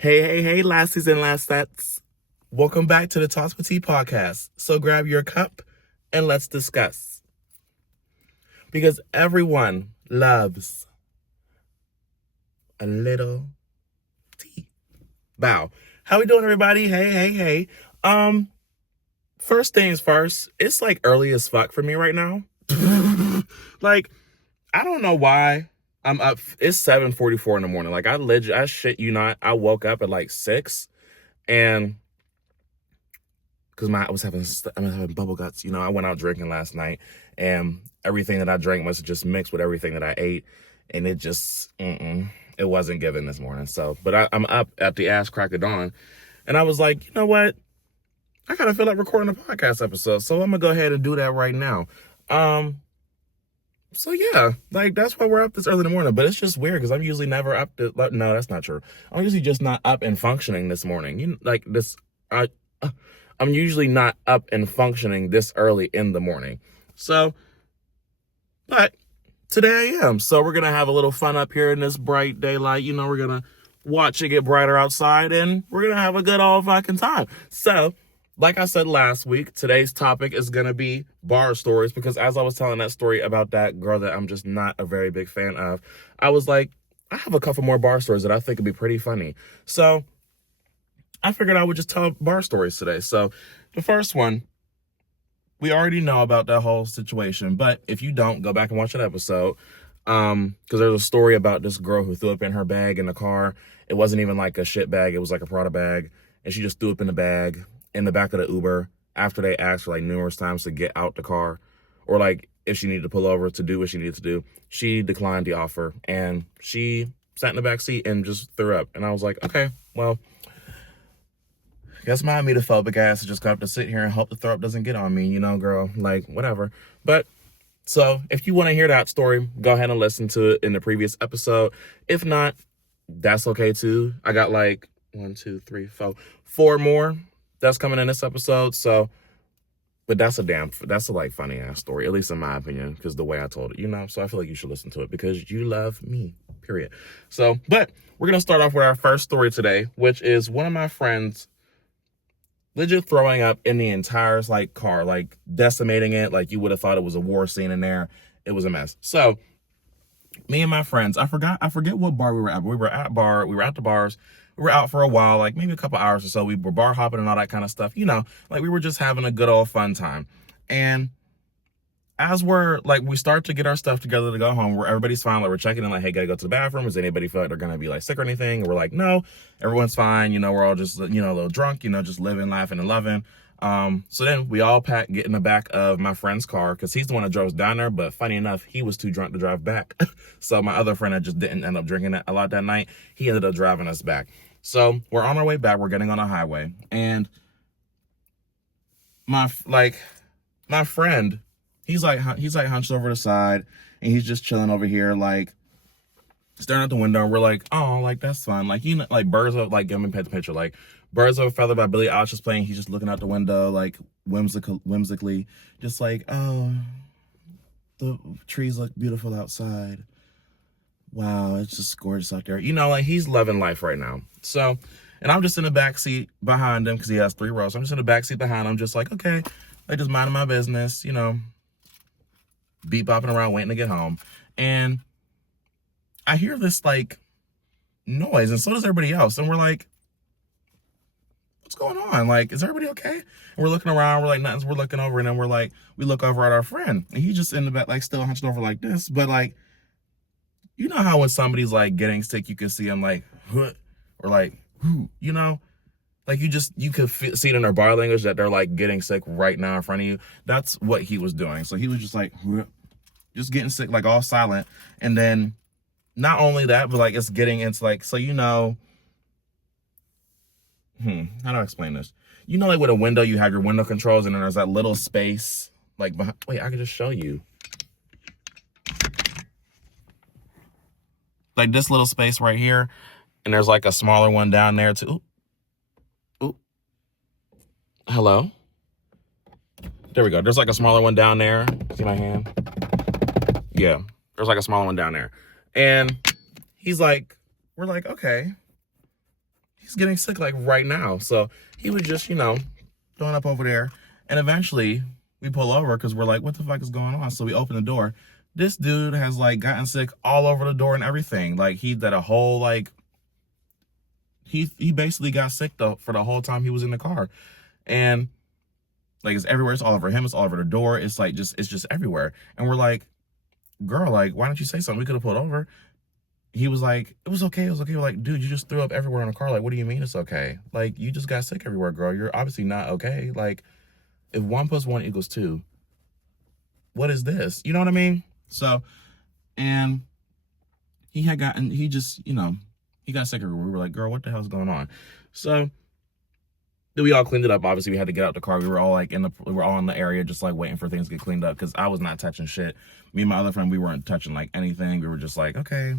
Hey, lassies and lassettes. Welcome back to the Toss with Tea podcast. So grab your cup and let's discuss. Because everyone loves a little tea. Bow. How we doing, everybody? Hey. First things first, it's like early as fuck for me right now. Like, I don't know why I'm up. It's 7:44 in the morning. Like, I shit you not, I woke up at like 6 and because I was having bubble guts. I went out drinking last night and everything that I drank must have just mixed with everything that I ate. And it just, it wasn't given this morning. So, but I'm up at the ass crack of dawn and I was like, you know what? I kind of feel like recording a podcast episode. So I'm going to go ahead and do that right now. So yeah, like that's why we're up this early in the morning, but it's just weird because I'm usually never up to, no, that's not true. I'm usually just not up and functioning this morning. I'm usually not up and functioning this early in the morning. So, but today I am. So we're going to have a little fun up here in this bright daylight. We're going to watch it get brighter outside and we're going to have a good old fucking time. So, like I said last week, today's topic is going to be bar stories because as I was telling that story about that girl that I'm just not a very big fan of, I was like, I have a couple more bar stories that I think would be pretty funny. So I figured I would just tell bar stories today. So the first one, we already know about that whole situation, but if you don't, go back and watch that episode. Because there's a story about this girl who threw up in her bag in the car. It wasn't even like a shit bag. It was like a Prada bag. And she just threw up in the bag in the back of the Uber after they asked her like numerous times to get out the car or like if she needed to pull over to do what she needed to do. She declined the offer and she sat in the back seat and just threw up. And I was like, okay, well, I guess my amidophobic ass is just gonna have to sit here and hope the throw up doesn't get on me, girl, like whatever. But so if you want to hear that story, go ahead and listen to it in the previous episode. If not, that's okay too. I got like 4 more that's coming in this episode. So, but that's a like funny ass story, at least in my opinion, because the way I told it, so I feel like you should listen to it because you love me, period. So, but we're going to start off with our first story today, which is one of my friends legit throwing up in the entire like car, like decimating it. Like you would have thought it was a war scene in there. It was a mess. So me and my friends, I forget what bar we were at, but we were at the bars. We were out for a while, like maybe a couple hours or so. We were bar hopping and all that kind of stuff, like we were just having a good old fun time. And as we start to get our stuff together to go home, where everybody's fine, like we're checking in, like, hey, gotta go to the bathroom. Does anybody feel like they're gonna be like sick or anything? And we're like, no, everyone's fine. We're all just, a little drunk, just living, laughing, and loving. So then we all get in the back of my friend's car because he's the one that drove us down there. But funny enough, he was too drunk to drive back. So my other friend that just didn't end up drinking a lot that night, he ended up driving us back. So we're on our way back. We're getting on a highway, and my friend, he's like hunched over the side, and he's just chilling over here, like staring out the window. And we're like, oh, like that's fun, like like birds of like give me the picture, like Birds of a Feather by Billie Eilish is playing. He's just looking out the window, like whimsically, just like, oh, the trees look beautiful outside. Wow, it's just gorgeous out there. Like he's loving life right now. So, and I'm just in the back seat behind him because he has 3 rows. So I'm just in the back seat behind him, just like, okay, like just minding my business, beat bopping around, waiting to get home. And I hear this like noise, and so does everybody else. And we're like, what's going on? Like, is everybody okay? And we're looking around, we're like, nothing. We're looking over, and then we're like, we look over at our friend, and he's just in the back, like still hunched over like this, but like, you know how when somebody's like getting sick, you can see them like, huh, or like, like you could see it in their body language that they're like getting sick right now in front of you. That's what he was doing. So he was just like, huh, just getting sick, like all silent. And then not only that, but like it's getting into like, so how do I explain this? Like with a window, you have your window controls, and then there's that little space like behind. Wait, I could just show you. Like this little space right here, and there's like a smaller one down there too. Ooh. Hello? There we go. There's like a smaller one down there. See my hand? Yeah. There's like a smaller one down there. And he's like, we're like, okay. he's getting sick like right now. So he was just, throwing up over there. And eventually we pull over because we're like, what the fuck is going on? So we open the door. This dude has like gotten sick all over the door and everything. Like he did a whole like, he basically got sick though for the whole time he was in the car. And like it's everywhere. It's all over him. It's all over the door. It's like it's just everywhere. And we're like, girl, like, why don't you say something? We could have pulled over. He was like, it was okay. It was okay. We're like, dude, you just threw up everywhere in the car. Like, what do you mean it's okay? Like, you just got sick everywhere, girl. You're obviously not okay. Like, if 1 + 1 = 2, what is this? You know what I mean? So, and he just, he got sick everywhere. We were like, girl, what the hell's going on? So, then we all cleaned it up. Obviously, we had to get out the car. We were all like we were all in the area just like waiting for things to get cleaned up because I was not touching shit. Me and my other friend, we weren't touching like anything. We were just like, okay,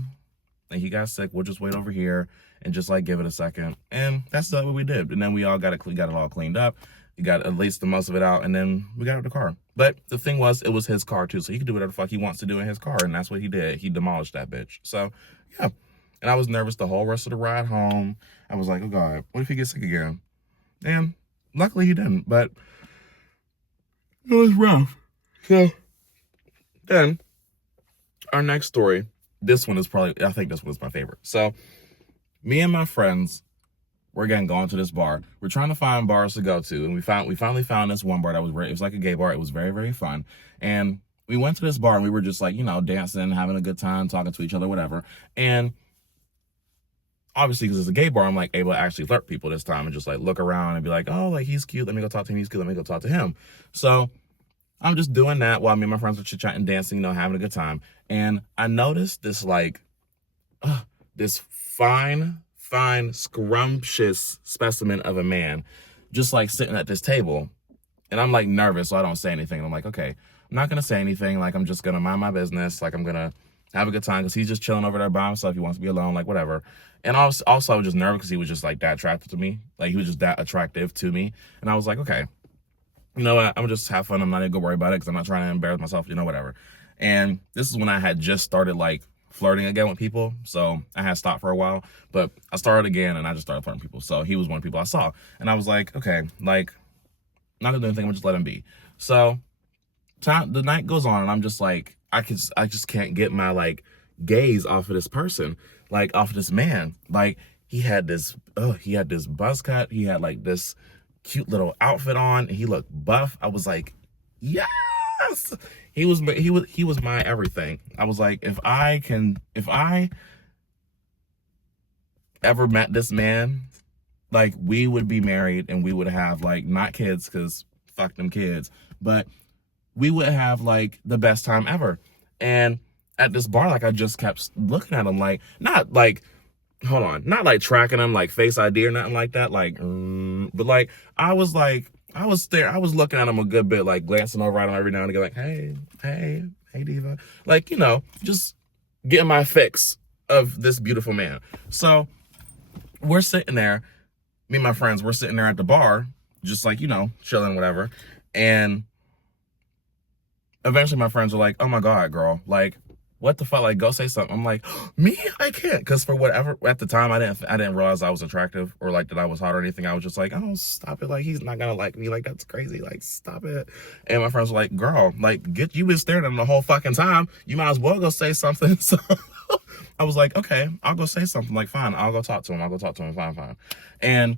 and he got sick. We'll just wait over here and just like give it a second. And that's what we did. And then we all got it all cleaned up. We got at least the most of it out, and then we got out of the car. But the thing was, it was his car too, so he could do whatever the fuck he wants to do in his car, and that's what he did. He demolished that bitch. So, yeah. And I was nervous the whole rest of the ride home. I was like, oh God, what if he gets sick again? And luckily he didn't, but it was rough. So then our next story, this one is probably, I think this one is my favorite. So me and my friends, we're again going to this bar. We're trying to find bars to go to, and we finally found this one bar that was it was like a gay bar. It was very, very fun. And we went to this bar and we were just like, dancing, having a good time, talking to each other, whatever. And obviously, because it's a gay bar, I'm like able to actually flirt people this time and just like look around and be like, oh, like he's cute. Let me go talk to him. He's cute. Let me go talk to him. So I'm just doing that while me and my friends are chit-chatting, dancing, having a good time. And I noticed this like, this fine, scrumptious specimen of a man just like sitting at this table. And I'm like nervous, so I don't say anything. And I'm like, okay, I'm not going to say anything. Like, I'm just going to mind my business. Like, I'm going to have a good time because he's just chilling over there by himself. He wants to be alone, like whatever. And also I was just nervous because he was just like that attracted to me. Like he was just that attractive to me. And I was like, okay, you know what? I'm just have fun. I'm not even gonna worry about it because I'm not trying to embarrass myself, whatever. And this is when I had just started like flirting again with people. So I had stopped for a while, but I started again and I just started flirting people. So he was one of the people I saw. And I was like, okay, like not gonna do anything, I'm just let him be. So the night goes on and I'm just like, I just can't get my like gaze off of this person, like off of this man. Like he had this buzz cut. He had like this cute little outfit on and he looked buff. I was like, yes, he was my everything. I was like, if I ever met this man, like we would be married and we would have like not kids because fuck them kids, but we would have like the best time ever. And at this bar, like I just kept looking at him, like not like tracking him like Face ID or nothing like that, like but like I was looking at him a good bit, like glancing over at him every now and again, like hey diva, like just getting my fix of this beautiful man. So we're sitting there, me and my friends, we're sitting there at the bar, just like chilling, whatever. And eventually my friends were like, oh my God, girl, like what the fuck, like go say something. I'm like, me, I can't, because for whatever, at the time I didn't realize I was attractive or like that I was hot or anything. I was just like, oh, stop it, like he's not gonna like me, like that's crazy, like stop it. And my friends were like, girl, like you been staring at him the whole fucking time, you might as well go say something. So I was like, okay, I'll go say something, like fine, I'll go talk to him, fine. And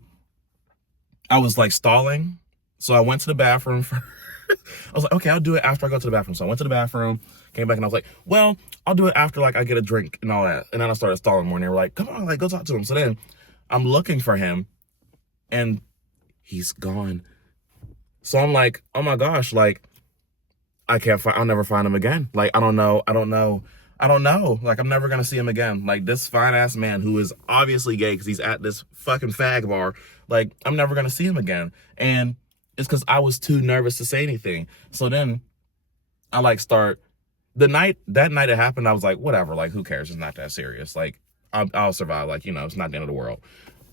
I was like stalling, so I went to the bathroom first. I was like, okay, I'll do it after I go to the bathroom. So I went to the bathroom, came back, and I was like, well, I'll do it after like I get a drink and all that. And then I started stalling more, and they were like, come on, like go talk to him. So then I'm looking for him and he's gone. So I'm like, oh my gosh, like I'll never find him again. Like, I don't know. Like, I'm never gonna see him again. Like, this fine ass man who is obviously gay because he's at this fucking fag bar, like, I'm never gonna see him again. And it's because I was too nervous to say anything. So then I like that night it happened, I was like, whatever, like who cares? It's not that serious. Like I'll survive. Like, it's not the end of the world.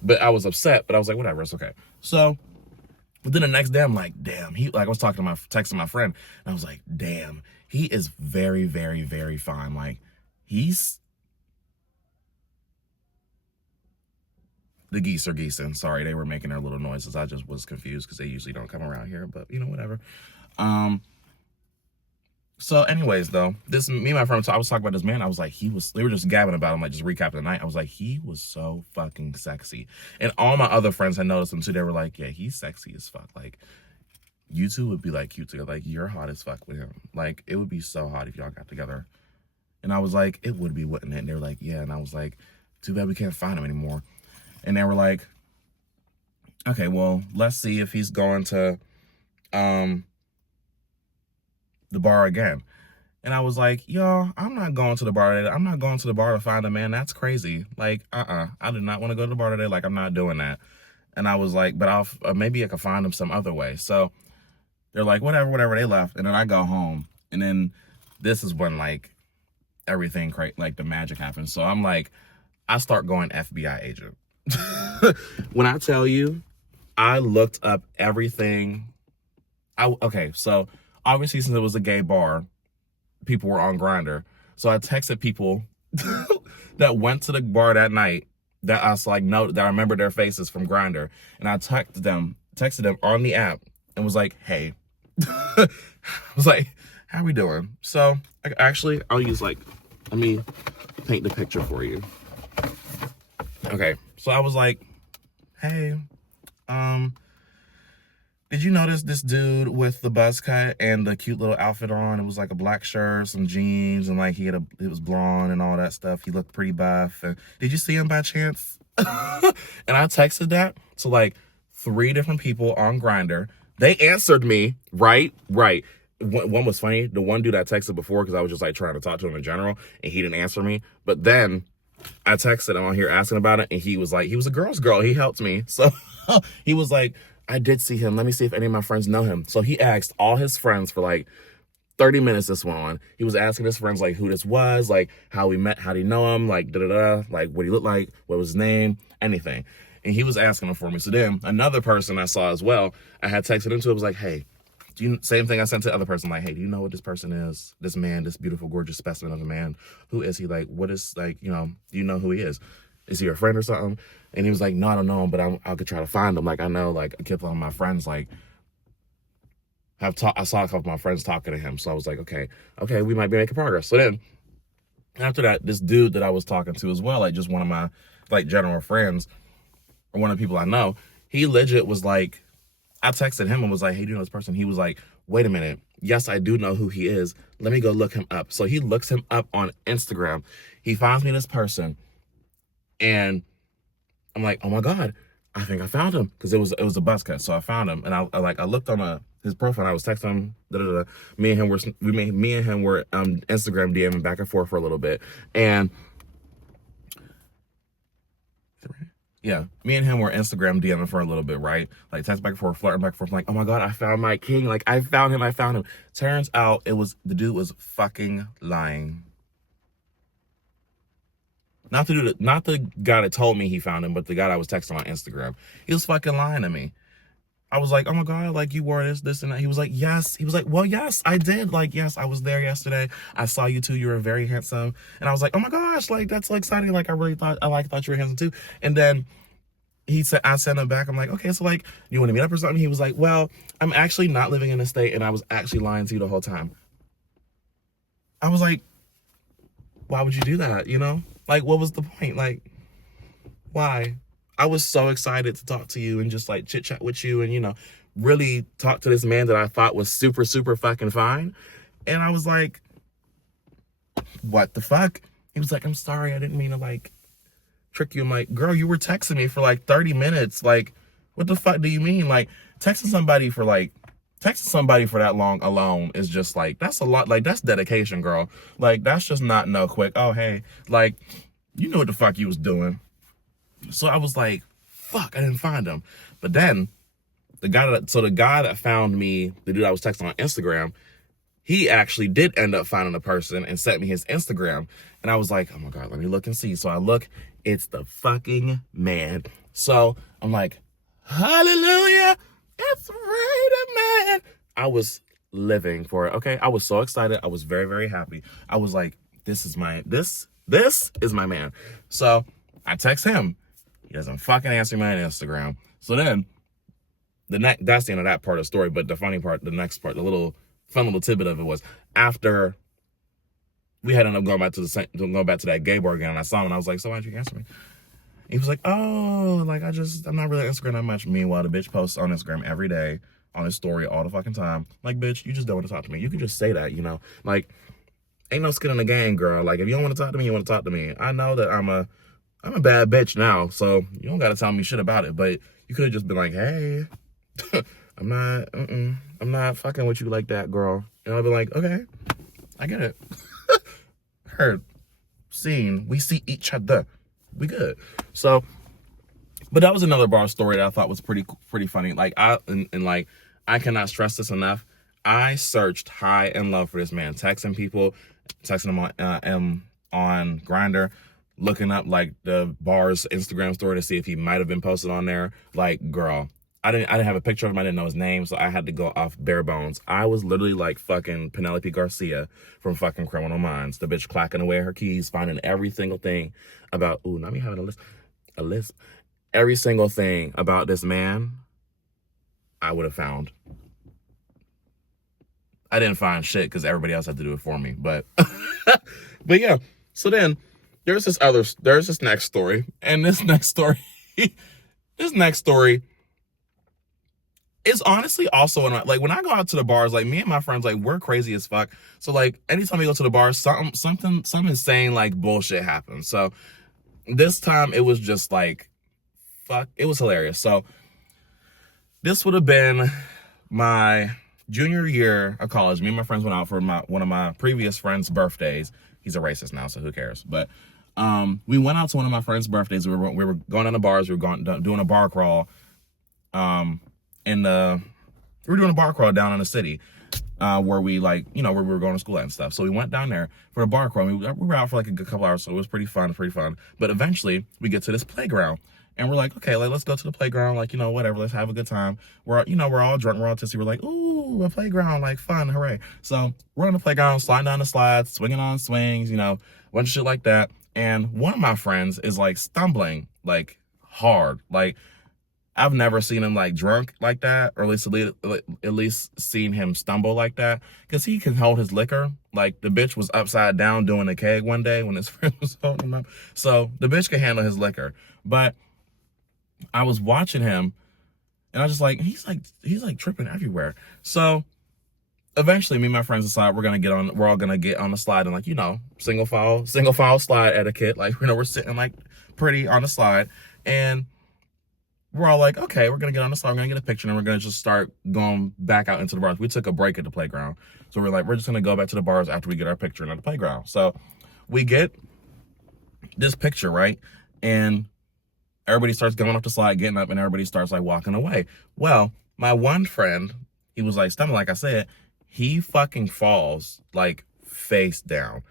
But I was upset, but I was like, whatever, it's okay. So but then the next day I'm like, damn, I was texting my friend, and I was like, damn, he is very, very, very fine. Like The geese are geesing. Sorry, they were making their little noises. I just was confused because they usually don't come around here, but you know, whatever. So anyways, though, me and my friend, I was talking about this man. I was like, they were just gabbing about him, like just recapping the night. I was like, he was so fucking sexy. And all my other friends had noticed him too. They were like, yeah, he's sexy as fuck. Like, you two would be like cute together. Like, you're hot as fuck with him. Like, it would be so hot if y'all got together. And I was like, it would be, wouldn't it? And they were like, yeah. And I was like, too bad we can't find him anymore. And they were like, okay, well, let's see if he's going to the bar again. And I was like, yo, I'm not going to the bar today. I'm not going to the bar to find a man. That's crazy. Like, I did not want to go to the bar today. Like, I'm not doing that. And I was like, but maybe I could find him some other way. So they're like, whatever. They left. And then I go home. And then this is when, like, everything, like, the magic happens. So I'm like, I start going FBI agent. When I tell you, I looked up everything. Okay, so obviously, since it was a gay bar, people were on Grindr. So I texted people that went to the bar that night that I was like, no, that I remember their faces from Grindr. And I texted them on the app and was like, hey. I was like, how we doing? So I'll use let me paint the picture for you. Okay, so I was like, hey, did you notice this dude with the buzz cut and the cute little outfit on? It was like a black shirt, some jeans, and like it was blonde and all that stuff. He looked pretty buff. And did you see him by chance? And I texted that to like 3 different people on Grindr. They answered me, right. One was funny. The one dude I texted before because I was just like trying to talk to him in general, and he didn't answer me. But then I texted him on here asking about it, and he was a girl's girl. He helped me. So he was like, I did see him. Let me see if any of my friends know him. So he asked all his friends for like 30 minutes this went on. He was asking his friends like who this was, like how we met, how do you know him, like like what he looked like, what was his name, anything. And he was asking them for me. So then another person I saw as well, I had texted him to, it was like, hey, same thing I sent to the other person, like, hey, do you know what this person is? This man, this beautiful, gorgeous specimen of a man. Who is he? Like, what is, like, you know, do you know who he is? Is he your friend or something? And he was like, no, I don't know him, but I could try to find him. Like, I know, like, a couple of my friends, like, I saw a couple of my friends talking to him. So I was like, okay, we might be making progress. So then, after that, this dude that I was talking to as well, like, just one of my, like, general friends, or one of the people I know, he legit was like, I texted him and was like, hey, do you know this person? He was like, wait a minute. Yes, I do know who he is. Let me go look him up. So he looks him up on Instagram. He finds me this person. And I'm like, oh my God, I think I found him. Because it was a buzz cut. So I found him. And I looked on his profile. And I was texting him. Me and him were Instagram DMing back and forth for a little bit. And yeah, me and him were Instagram DMing for a little bit, right? Like text back and forth, flirting back and forth. I'm like, oh my God, I found my king. Like I found him. Turns out the dude was fucking lying. Not the guy that told me he found him, but the guy that I was texting on Instagram. He was fucking lying to me. I was like, oh my God, like you wore this and that. He was like, yes. He was like, well, yes, I did. Like, yes, I was there yesterday. I saw you too. You were very handsome. And I was like, oh my gosh, like that's like exciting. Like I thought you were handsome too. And then I sent him back. I'm like, okay, so like, you want to meet up or something? He was like, well, I'm actually not living in the state and I was actually lying to you the whole time. I was like, why would you do that? You know, like, what was the point? Like, why? I was so excited to talk to you and just like chit chat with you and, you know, really talk to this man that I thought was super, super fucking fine. And I was like, what the fuck? He was like, I'm sorry. I didn't mean to like trick you. I'm like, girl, you were texting me for like 30 minutes. Like, what the fuck do you mean? Like texting somebody for that long alone is just like, that's a lot. Like, that's dedication, girl. Like, that's just not no quick, oh, hey, like, you know what the fuck you was doing. So I was like, fuck, I didn't find him. But then the guy that found me, the dude I was texting on Instagram, he actually did end up finding a person and sent me his Instagram. And I was like, oh my God, let me look and see. So I look, it's the fucking man. So I'm like, hallelujah, it's right, man. I was living for it, okay? I was so excited. I was very, very happy. I was like, this is my man. So I text him. He doesn't fucking answer me on Instagram. So then, that's the end of that part of the story. But the funny part, the next part, the little fun little tidbit of it was after we had ended up going back to that gay bar again, and I saw him, and I was like, so why'd you answer me? He was like, oh, like, I'm not really on Instagram that much. Meanwhile, the bitch posts on Instagram every day on his story all the fucking time. Like, bitch, you just don't want to talk to me. You can just say that, Like, ain't no skin in the game, girl. Like, if you don't want to talk to me, you want to talk to me. I know that I'm a bad bitch now, so you don't got to tell me shit about it. But you could have just been like, hey, I'm not fucking with you like that, girl. And I'll be like, okay, I get it. Heard, seen, we see each other. We good. So, but that was another bar story that I thought was pretty funny. Like, I cannot stress this enough. I searched high and low for this man, texting him on Grindr, looking up like the bar's Instagram story to see if he might have been posted on there. Like, girl, I didn't have a picture of him. I didn't know his name, so I had to go off bare bones. I was literally like fucking Penelope Garcia from fucking Criminal Minds. The bitch clacking away her keys, finding every single thing about, not me having a list. Every single thing about this man, I would have found. I didn't find shit because everybody else had to do it for me. But, but yeah. So then there's this next story, and this next story is honestly also like when I go out to the bars, like me and my friends, like we're crazy as fuck. So like anytime we go to the bar, some insane like bullshit happens. So this time it was just like, fuck, it was hilarious. So this would have been my junior year of college. Me and my friends went out for one of my previous friends' birthdays. He's a racist now, so who cares? But we went out to one of my friends' birthdays. We were going down the bars. We were doing a bar crawl. We were doing a bar crawl down in the city, where we where we were going to school at and stuff. So we went down there for a bar crawl. We were out for like a good couple hours, so it was pretty fun. But eventually we get to this playground, and we're like, okay, like let's go to the playground, like whatever, let's have a good time. We're all drunk, we're all tipsy. We're like, ooh, a playground, like fun, hooray! So we're on the playground, sliding down the slides, swinging on swings, bunch of shit like that. And one of my friends is like stumbling like hard, like. I've never seen him like drunk like that, or at least seen him stumble like that, because he can hold his liquor. Like the bitch was upside down doing a keg one day when his friend was holding him up. So the bitch can handle his liquor. But I was watching him, and I was just like, he's like tripping everywhere. So eventually, me and my friends decide we're all gonna get on the slide, and like single file slide etiquette. Like we're sitting like pretty on the slide, and we're all like, okay, we're going to get on the slide, we're going to get a picture, and we're going to just start going back out into the bars. We took a break at the playground. So we're like, we're just going to go back to the bars after we get our picture at the playground. So we get this picture, right? And everybody starts going up the slide, getting up, and everybody starts like walking away. Well, my one friend, he was like stumbling, like I said, he fucking falls like face down.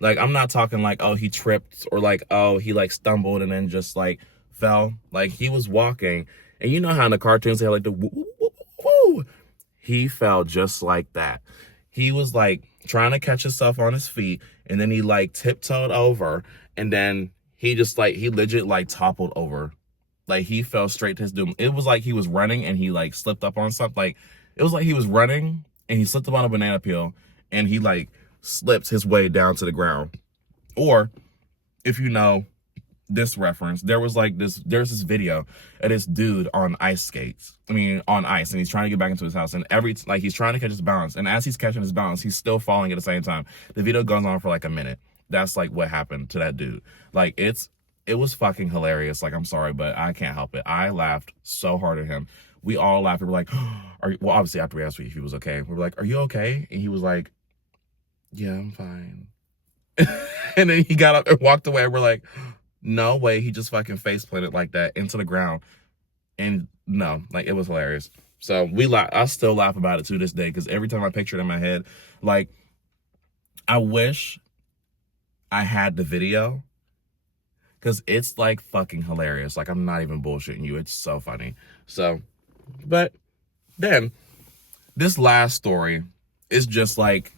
Like, I'm not talking like, oh, he tripped, or like, oh, he like stumbled and then just like fell. Like, he was walking, and you know how in the cartoons they have like the woo, woo, woo, woo. He fell just like that. He was like trying to catch himself on his feet, and then he like tiptoed over, and then he legit like toppled over. Like, he fell straight to his doom. It was like he was running and he like slipped up on something. Like, it was like he was running and he slipped up on a banana peel, and he like slipped his way down to the ground. Or if you know this reference, there's this video of this dude on ice, and he's trying to get back into his house, and he's trying to catch his balance, and as he's catching his balance, he's still falling at the same time. The video goes on for like a minute. That's like what happened to that dude. Like, it was fucking hilarious. Like, I'm sorry, but I can't help it. I laughed so hard at him. We all laughed. We were like, well, obviously after we asked if he was okay, we were like, are you okay? And he was like, yeah, I'm fine. And then he got up and walked away. We're like, no way, he just fucking face planted like that into the ground. And no, like, it was hilarious. So I still laugh about it to this day, because every time I picture it in my head, like, I wish I had the video, because it's like fucking hilarious. Like, I'm not even bullshitting you. It's so funny. So, but then this last story is just like,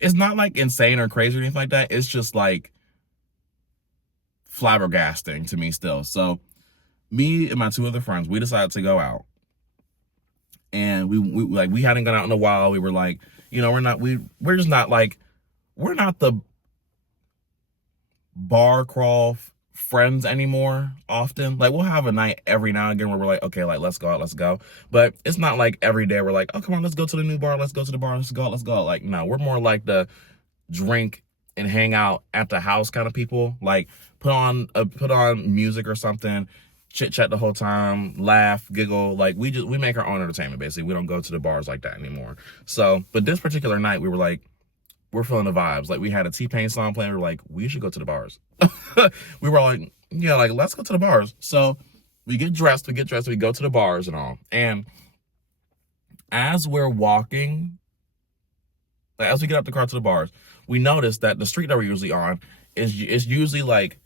it's not like insane or crazy or anything like that. It's just like flabbergasting to me still. So me and my two other friends, we decided to go out. And we hadn't gone out in a while. We were like, we're just not like, we're not the bar crawl friends anymore often. Like, we'll have a night every now and again where we're like, okay, like, let's go out, let's go. But it's not like every day we're like, oh, come on, let's go to the new bar, let's go to the bar, let's go, let's go. Like, no, we're more like the drink and hang out at the house kind of people. Like, put on music or something, chit chat the whole time, laugh, giggle. Like, we make our own entertainment, basically. We don't go to the bars like that anymore. So, but this particular night, we were like, we're feeling the vibes. Like, we had a T-Pain song playing. We were like, we should go to the bars. We were like, yeah, like, let's go to the bars. So we get dressed, we go to the bars and all. And as we're walking, like, as we get up the car to the bars, we notice that the street that we're usually on is usually like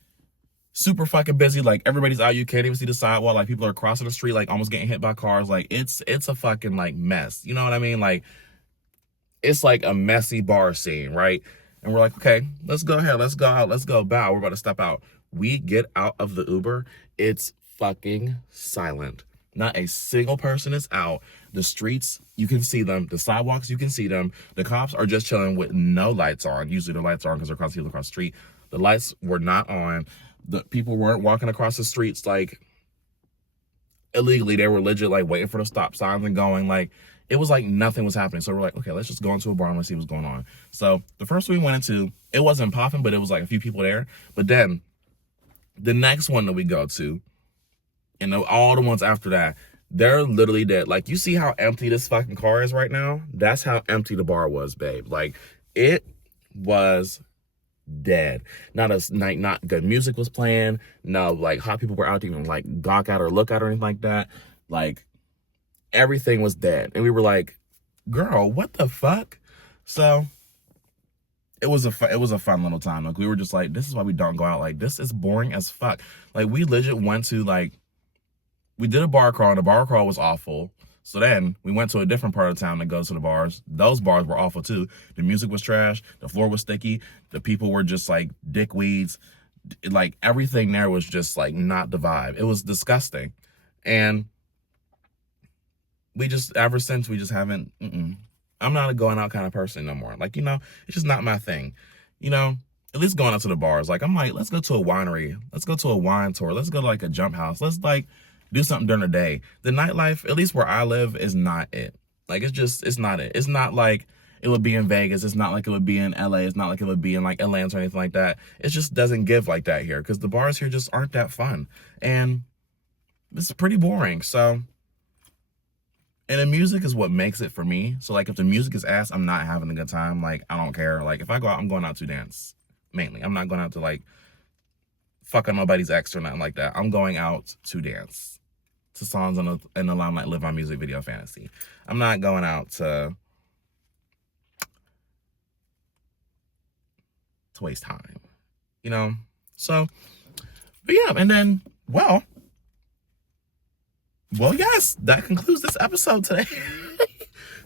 super fucking busy. Like, everybody's out, you can't even see the sidewalk. Like, people are crossing the street, like, almost getting hit by cars. Like, it's a fucking, like, mess. You know what I mean? Like, it's like a messy bar scene, right? And we're like, okay, let's go ahead, let's go out, let's go. Bow, we're about to step out. We get out of the Uber, it's fucking silent. Not a single person is out. The streets, you can see them. The sidewalks, you can see them. The cops are just chilling with no lights on. Usually the lights are on because they're people across the street. The lights were not on. The people weren't walking across the streets like illegally. They were legit like waiting for the stop signs and going. Like, it was like nothing was happening. So we're like, okay, let's just go into a bar and let's see what's going on. So the first one we went into, it wasn't popping, but it was like a few people there. But then the next one that we go to, and all the ones after that, they're literally dead. Like, you see how empty this fucking car is right now? That's how empty the bar was, babe. Like, it was dead. Not good music was playing. No, like, hot people were out to even like gawk at or look at or anything like that. Like, everything was dead. And we were like, girl, what the fuck? So it was a fun little time. Like, we were just like, this is why we don't go out. Like, this is boring as fuck. Like, we legit went to, like, we did a bar crawl, and the bar crawl was awful. So then we went to a different part of town that goes to the bars. Those bars were awful too. The music was trash. The floor was sticky. The people were just like dickweeds. Like, everything there was just like not the vibe. It was disgusting. And we just, ever since, we just haven't, I'm not a going out kind of person no more. Like, it's just not my thing. At least going out to the bars. Like, I'm like, let's go to a winery. Let's go to a wine tour. Let's go to like a jump house. Let's like do something during the day. The nightlife, at least where I live, is not it. Like, it's not it. It's not like it would be in Vegas. It's not like it would be in LA. It's not like it would be in like Atlanta or anything like that. It just doesn't give like that here because the bars here just aren't that fun. And it's pretty boring. So, and the music is what makes it for me. So, like, if the music is ass, I'm not having a good time. Like, I don't care. Like, if I go out, I'm going out to dance, mainly. I'm not going out to, like, fuck on nobody's ex or nothing like that. I'm going out to dance to songs in the Limelight Live On music video fantasy. I'm not going out to waste time, So, but yeah, and then, well, yes, that concludes this episode today.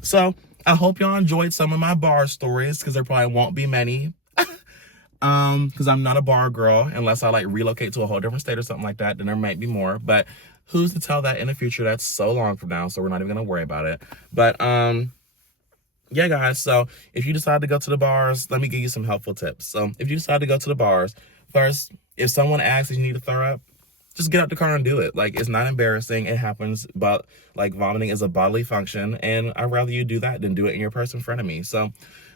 So I hope y'all enjoyed some of my bar stories, because there probably won't be many. Because I'm not a bar girl, unless I like relocate to a whole different state or something like that, then there might be more. But who's to tell that in the future? That's so long from now, so we're not even gonna worry about it. But yeah, guys, so if you decide to go to the bars, let me give you some helpful tips. So if you decide to go to the bars, first, if someone asks if you need to throw up, just get out the car and do it. Like, it's not embarrassing. It happens, but like, vomiting is a bodily function, and I'd rather you do that than do it in your purse in front of me. So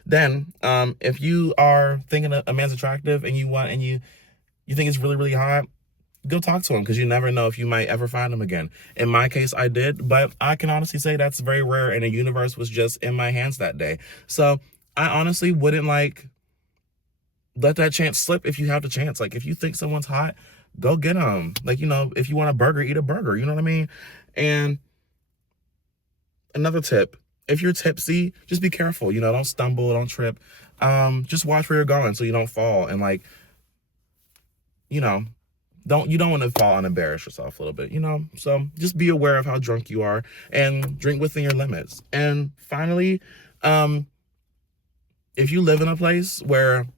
then, if you are thinking a man's attractive and you think it's really, really hot, go talk to him, because you never know if you might ever find him again. In my case, I did, but I can honestly say that's very rare, and the universe was just in my hands that day. So I honestly wouldn't like let that chance slip if you have the chance. Like, if you think someone's hot, go get them. Like, if you want a burger, eat a burger. You know what I mean? And another tip, if you're tipsy, just be careful. Don't stumble, don't trip. Just watch where you're going so you don't fall. And like, you don't want to fall and embarrass yourself a little bit, So just be aware of how drunk you are and drink within your limits. And finally, if you live in a place where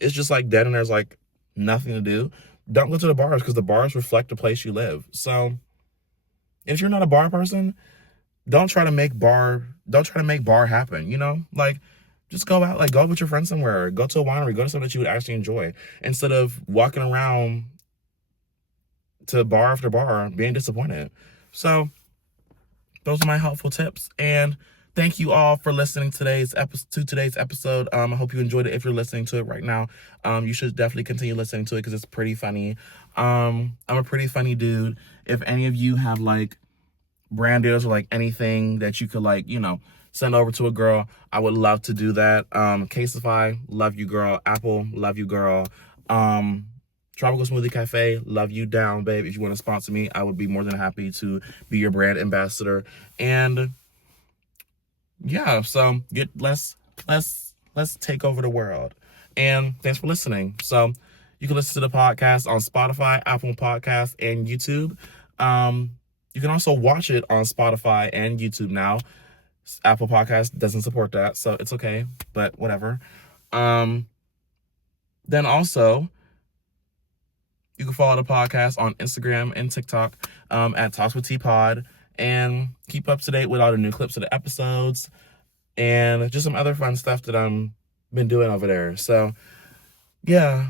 it's just like dead and there's like nothing to do, don't go to the bars because the bars reflect the place you live. So if you're not a bar person, don't try to make bar happen, you know? Like, just go out, like, go with your friends somewhere, go to a winery, go to something that you would actually enjoy, instead of walking around to bar after bar being disappointed. So those are my helpful tips, and thank you all for listening to today's episode. I hope you enjoyed it. If you're listening to it right now, you should definitely continue listening to it because it's pretty funny. I'm a pretty funny dude. If any of you have like brand deals or like anything that you could like, you know, send over to a girl, I would love to do that. Caseify, love you girl. Apple, love you girl. Tropical Smoothie Cafe, love you down, babe. If you want to sponsor me, I would be more than happy to be your brand ambassador. And yeah, so let's take over the world. And thanks for listening. So you can listen to the podcast on Spotify, Apple Podcasts, and YouTube. You can also watch it on Spotify and YouTube now. Apple Podcast doesn't support that, so it's okay, but whatever. Then also, you can follow the podcast on Instagram and TikTok at Talks with T Pod, and keep up to date with all the new clips of the episodes and just some other fun stuff that I'm been doing over there. So yeah,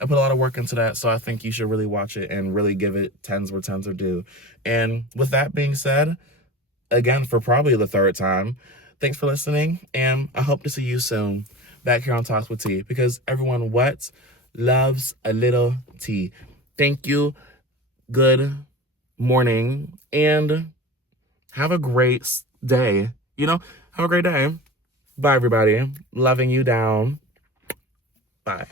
I put a lot of work into that, so I think you should really watch it and really give it tens where tens are due. And with that being said, again, for probably the third time, thanks for listening, and I hope to see you soon back here on Talks with T, because everyone loves a little tea. Thank you. Good morning, and have a great day. You know, have a great day. Bye, everybody. Loving you down. Bye.